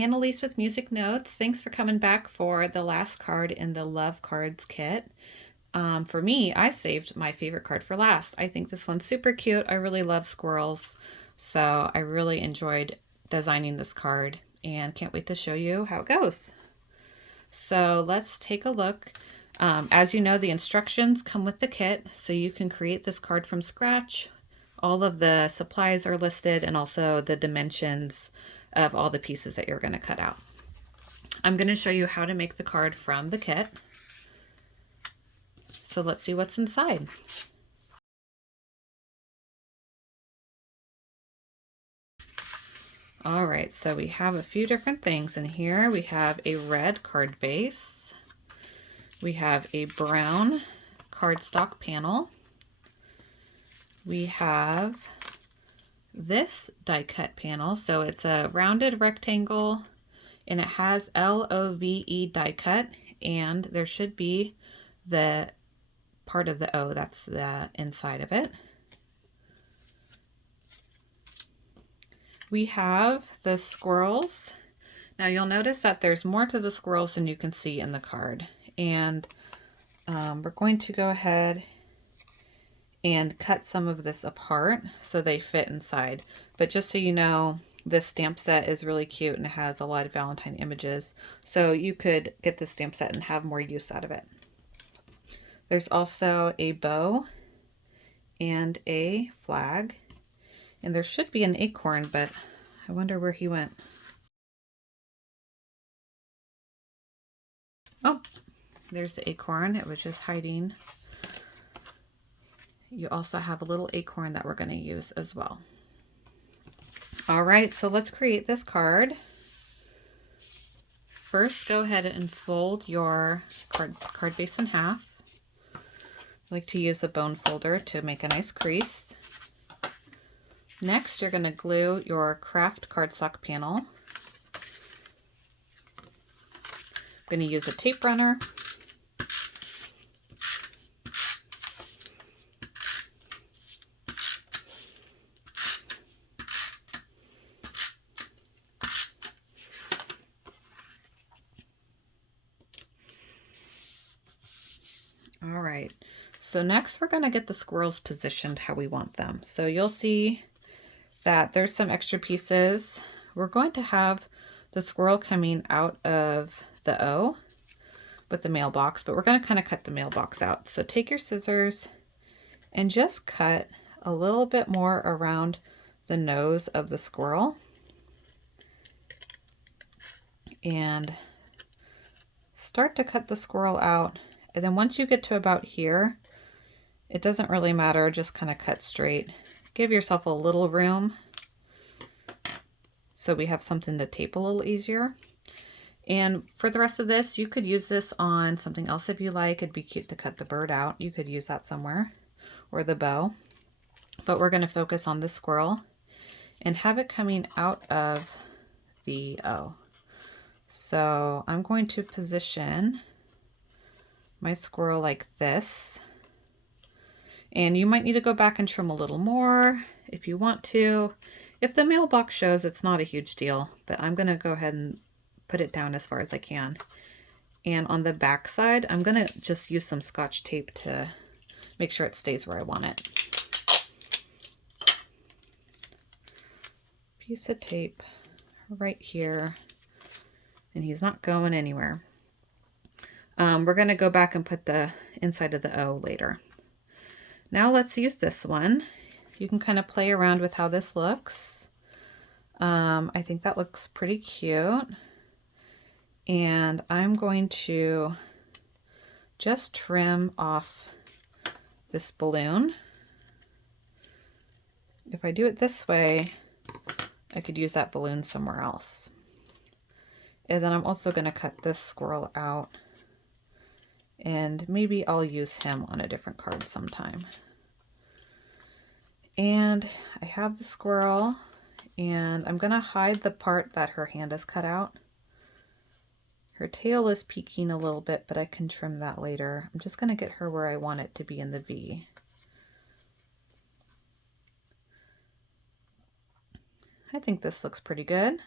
Annalise with Music Notes. Thanks for coming back for the last card in the Love Cards kit. For me, I saved my favorite card for last. I think this one's super cute. I really love squirrels, so I really enjoyed designing this card and can't wait to show you how it goes. So let's take a look. As you know, the instructions come with the kit, so you can create this card from scratch. All of the supplies are listed and also the dimensions of all the pieces that you're going to cut out. I'm going to show you how to make the card from the kit. So let's see what's inside. All right, so we have a few different things in here. We have a red card base. We have a brown cardstock panel. We have this die cut panel. So it's a rounded rectangle and it has LOVE die cut, and there should be the part of the O, that's the inside of it. We have the squirrels. Now you'll notice that there's more to the squirrels than you can see in the card. And we're going to go ahead and cut some of this apart so they fit inside. But just so you know, this stamp set is really cute and it has a lot of Valentine images. So you could get this stamp set and have more use out of it. There's also a bow and a flag. And there should be an acorn, but I wonder where he went. Oh, there's the acorn. It was just hiding. You also have a little acorn that we're going to use as well. All right, so let's create this card. First, go ahead and fold your card base in half. I like to use a bone folder to make a nice crease. Next, you're going to glue your craft cardstock panel. I'm going to use a tape runner. All right, so next we're going to get the squirrels positioned how we want them. So you'll see that there's some extra pieces. We're going to have the squirrel coming out of the O with the mailbox, but we're going to kind of cut the mailbox out. So take your scissors and just cut a little bit more around the nose of the squirrel. And start to cut the squirrel out. And then once you get to about here, it doesn't really matter, just kind of cut straight. Give yourself a little room so we have something to tape a little easier. And for the rest of this, you could use this on something else if you like. It'd be cute to cut the bird out. You could use that somewhere, or the bow. But we're going to focus on the squirrel and have it coming out of the O. So I'm going to position my squirrel like this. And you might need to go back and trim a little more if you want to. If the mailbox shows, it's not a huge deal, but I'm going to go ahead and put it down as far as I can. And on the back side, I'm going to just use some Scotch tape to make sure it stays where I want it. Piece of tape right here, and he's not going anywhere. We're going to go back and put the inside of the O later. Now let's use this one. You can kind of play around with how this looks. I think that looks pretty cute. And I'm going to just trim off this balloon. If I do it this way, I could use that balloon somewhere else. And then I'm also going to cut this squirrel out. And maybe I'll use him on a different card sometime. And I have the squirrel, and I'm going to hide the part that her hand is cut out. Her tail is peeking a little bit, but I can trim that later. I'm just going to get her where I want it to be in the V. I think this looks pretty good.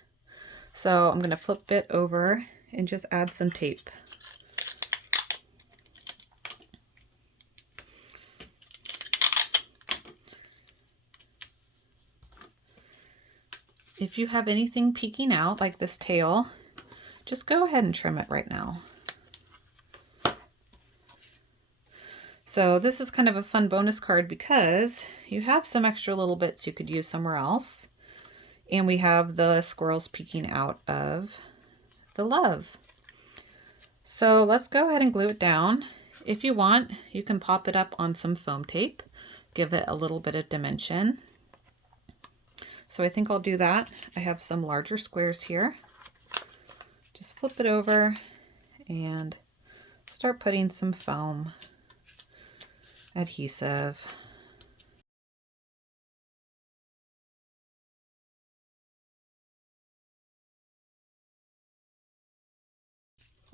So I'm going to flip it over and just add some tape. If you have anything peeking out like this tail, just go ahead and trim it right now. So this is kind of a fun bonus card because you have some extra little bits you could use somewhere else. And we have the squirrels peeking out of the love. So let's go ahead and glue it down. If you want, you can pop it up on some foam tape, give it a little bit of dimension. So I think I'll do that. I have some larger squares here. Just flip it over and start putting some foam adhesive.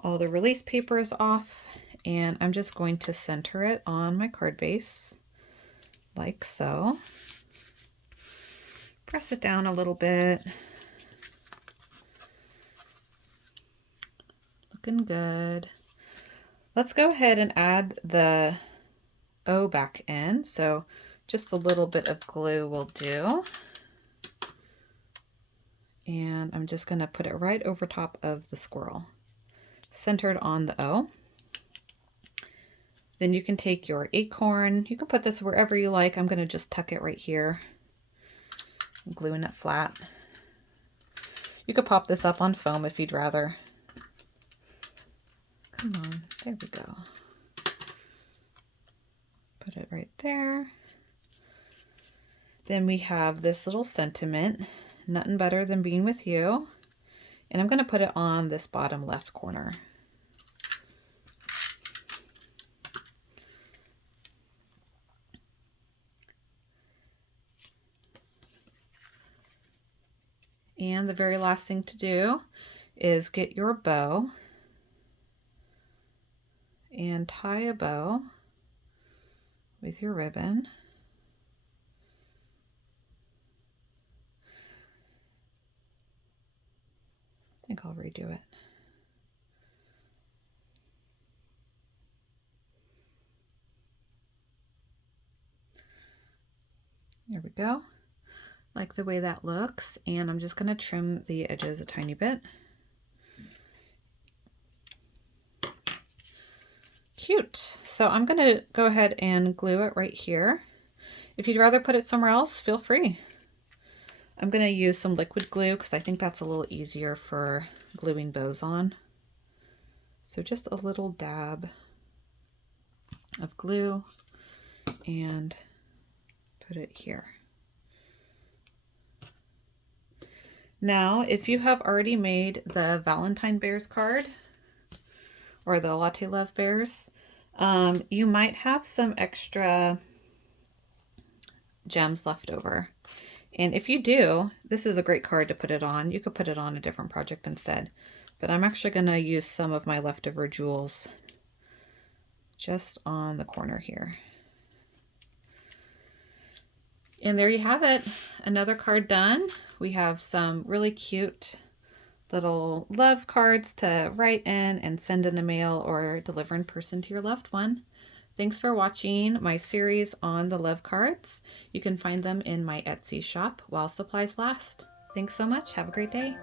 All the release paper is off, and I'm just going to center it on my card base like so. Press it down a little bit. Looking good. Let's go ahead and add the O back in. So just a little bit of glue will do. And I'm just going to put it right over top of the squirrel, centered on the O. Then you can take your acorn. You can put this wherever you like. I'm going to just tuck it right here. I'm gluing it flat. You could pop this up on foam if you'd rather. Come on, there we go. Put it right there. Then we have this little sentiment, nothing better than being with you. And I'm going to put it on this bottom left corner. And the very last thing to do is get your bow and tie a bow with your ribbon. I think I'll redo it. There we go. Like the way that looks, and I'm just going to trim the edges a tiny bit. Cute. So I'm going to go ahead and glue it right here. If you'd rather put it somewhere else, feel free. I'm going to use some liquid glue because I think that's a little easier for gluing bows on. So just a little dab of glue and put it here. Now, if you have already made the Valentine Bears card or the Latte Love Bears, you might have some extra gems left over. And if you do, this is a great card to put it on. You could put it on a different project instead. But I'm actually going to use some of my leftover jewels just on the corner here. And there you have it, another card done. We have some really cute little love cards to write in and send in the mail or deliver in person to your loved one. Thanks for watching my series on the love cards. You can find them in my Etsy shop while supplies last. Thanks so much. Have a great day.